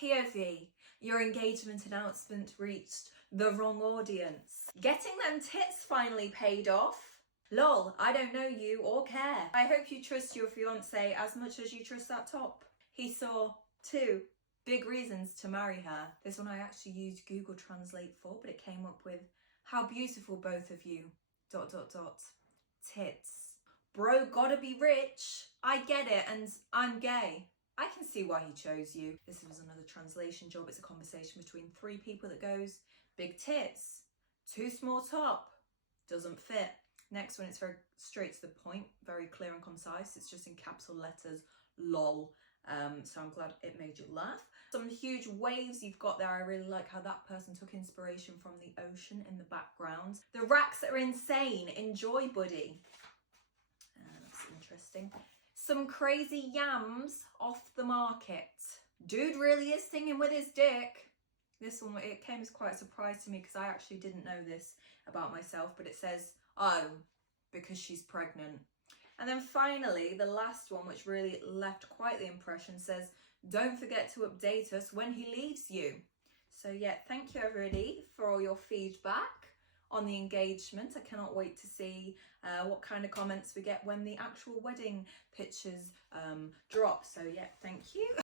POV, your engagement announcement reached the wrong audience. Getting them tits finally paid off. Lol, I don't know you or care. I hope you trust your fiance as much as you trust that top. He saw 2 big reasons to marry her. This one I actually used Google Translate for, but it came up with, how beautiful both of you, ... tits. Bro gotta be rich. I get it, and I'm gay. I can see why he chose you. This was another translation job. It's a conversation between 3 people that goes, big tits, too small top, doesn't fit. Next one, it's very straight to the point, very clear and concise. It's just in capital letters, lol. So I'm glad it made you laugh. Some huge waves you've got there. I really like how that person took inspiration from the ocean in the background. The racks are insane. Enjoy, buddy. That's interesting. Some crazy yams off the market. Dude really is singing with his dick. This one, it came as quite a surprise to me because I actually didn't know this about myself, but it says, oh, because she's pregnant. And then finally, the last one, which really left quite the impression, says, don't forget to update us when he leaves you. So yeah, thank you everybody for all your feedback on the engagement. I cannot wait to see what kind of comments we get when the actual wedding pictures drop. So yeah, thank you.